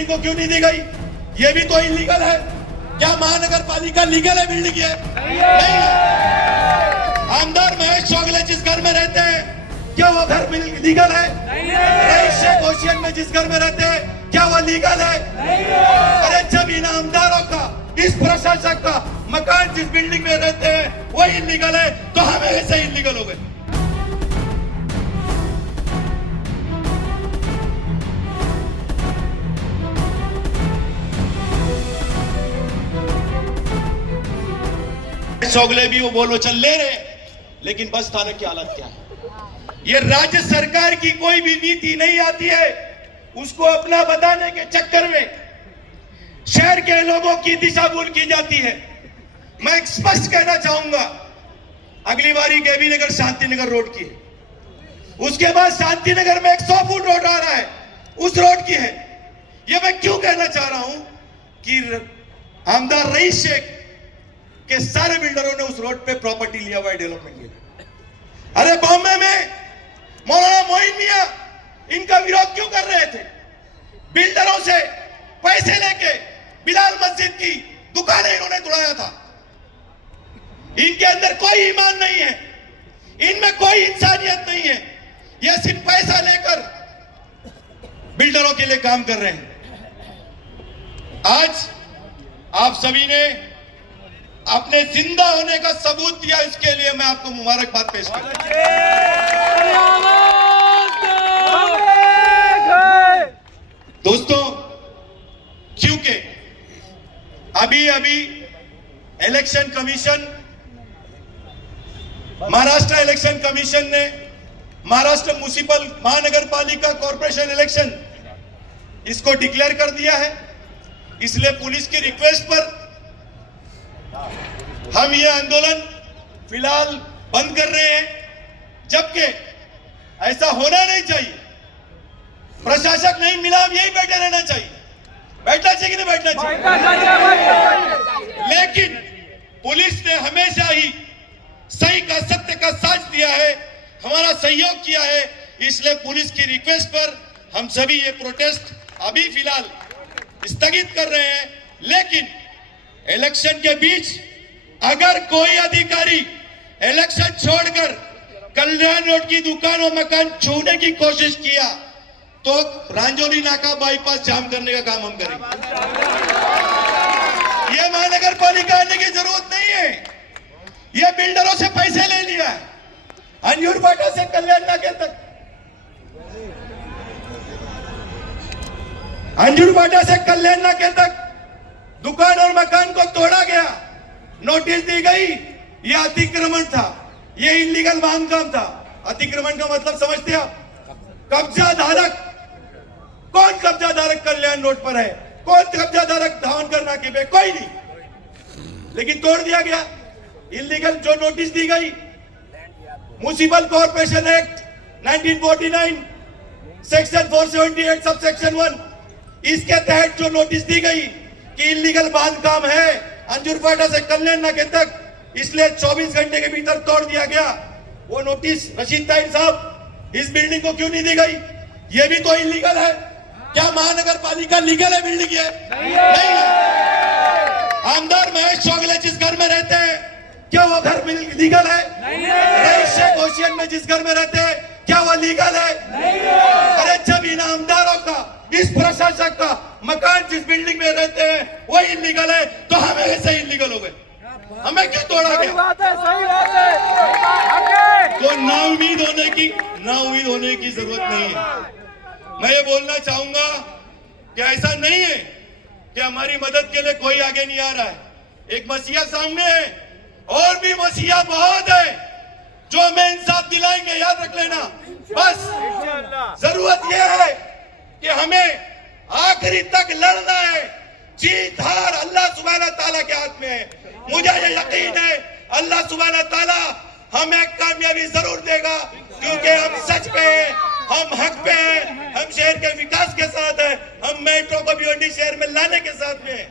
Building को क्यों नहीं दी गई? ये भी तो इलीगल है। क्या महानगर पालिका लीगल है बिल्डिंग? ये नहीं है। आमदार महेश चौगले जिस घर में रहते हैं, क्या वो घर लीगल है? रईस शेख होशियन में जिस घर में रहते हैं, क्या वो लीगल है? अरे जब इन आमदारों का, इस प्रशासक का मकान जिस बिल्डिंग में रहते हैं वो इलीगल है, तो हम ऐसे इलीगल हो गए। चौगले भी वो बोलो चल ले रहे, लेकिन बस स्थानक की हालत क्या है? ये राज्य सरकार की कोई भी नीति नहीं आती है, उसको अपना बताने के चक्कर में शहर के लोगों की दिशा भूल की जाती है। मैं स्पष्ट कहना चाहूंगा, अगली बारी केबी नगर शांतिनगर रोड की है, उसके बाद शांतिनगर में 100 फुट रोड आ रहा है, उस रोड की है। ये मैं क्यों कहना चाह रहा हूं कि आमदार रईस शेख के सारे बिल्डरों ने उस रोड पे प्रॉपर्टी लिया हुआ है डेवलपमेंट के लिए। अरे बॉम्बे में मौलाना मोइन मियां इनका विरोध क्यों कर रहे थे? बिल्डरों से पैसे लेके बिलाल मस्जिद की दुकानें इन्होंने तोड़ाया था। इनके अंदर कोई ईमान नहीं है, इनमें कोई इंसानियत नहीं है, ये सिर्फ पैसा लेकर बिल्डरों के लिए काम कर रहे हैं। आज आप सभी ने अपने जिंदा होने का सबूत दिया, इसके लिए मैं आपको मुबारकबाद पेश करता हूं। दोस्तों, क्योंकि अभी election commission, Maharashtra election commission ने महाराष्ट्र म्युनिसिपल महानगर पालिका कॉर्पोरेशन इलेक्शन इसको डिक्लेयर कर दिया है। इसलिए पुलिस की रिक्वेस्ट पर हम ये आंदोलन फिलहाल बंद कर रहे हैं, जबकि ऐसा होना नहीं चाहिए। प्रशासक नहीं मिला, यही बैठे रहना चाहिए। बैठना चाहिए कि नहीं बैठना चाहिए? लेकिन पुलिस ने हमेशा ही सही का, सत्य का साथ दिया है, हमारा सहयोग किया है। इसलिए पुलिस की रिक्वेस्ट पर हम सभी ये प्रोटेस्ट अभी फिलहाल स्थगित कर रहे हैं। लेकिन इलेक्शन के बीच अगर कोई अधिकारी इलेक्शन छोड़कर कल्याण रोड की दुकान और मकान छूने की कोशिश किया तो रांजोली नाका बाईपास जाम करने का काम हम करेंगे। ये महानगर पालिका आने की जरूरत नहीं है। ये बिल्डरों से पैसे ले लिया है, अंजूर फाटा से कल्याण नाके तक, अंजूर फाटा से कल्याण नाके तक दुकान और मकान को तोड़ा गया, नोटिस दी गई, ये अतिक्रमण था, ये इलीगल बांधकाम था। अतिक्रमण का मतलब समझते आप? कब्जा धारक। कौन कब्जा धारक कल्याण रोड पर है? कौन कब्जा धारक धावनकर नाके पे? कोई नहीं, लेकिन तोड़ दिया गया। इलीगल जो नोटिस दी गई, municipal corporation act 1949 section 478 sub section 1, इसके तहत जो नोटिस दी गई कि इलीगल बांधकाम है अंजूर फाटा से कल्याण नाके तक, इसलिए 24 घंटे के भीतर तोड़ दिया गया। वो नोटिस रशीद ताहिर साहब, इस बिल्डिंग को क्यों नहीं दी गई? ये भी तो इलीगल है। क्या महानगर पालिका लीगल है बिल्डिंग? ये नहीं है। आमदार महेश चौगले जिस घर में रहते हैं, क्या वो घर लीगल है? रईस शेख होशियन में जिस घर में रहते हैं, क्या वो लीगल है? अरे जब इन आमदारों का, इस प्रशासक का मकान जिस बिल्डिंग में रहते हैं वो इलीगल है, तो हम ऐसे इलीगल हो गए। हमें क्यों तोड़ा गया? सही बात है। तो नाउमीद होने की जरूरत नहीं है। मैं ये बोलना चाहूंगा कि ऐसा नहीं है कि हमारी मदद के लिए कोई आगे नहीं आ रहा है। एक मसीहा सामने है, और भी मसीहा बहुत है जो हमें इंसाफ दिलाएंगे, याद रख लेना। बस जरूरत यह है कि हमें आखिरी तक लड़ना है। जीत हार अल्लाह सुब्हाना ताला के हाथ में है। मुझे ये यकीन है अल्लाह सुब्हाना ताला हमें कामयाबी जरूर देगा, क्योंकि हम सच पे हैं, हम हक पे हैं, हम शहर के विकास के साथ हैं, हम मेट्रो को भिवंडी शहर में लाने के साथ में हैं।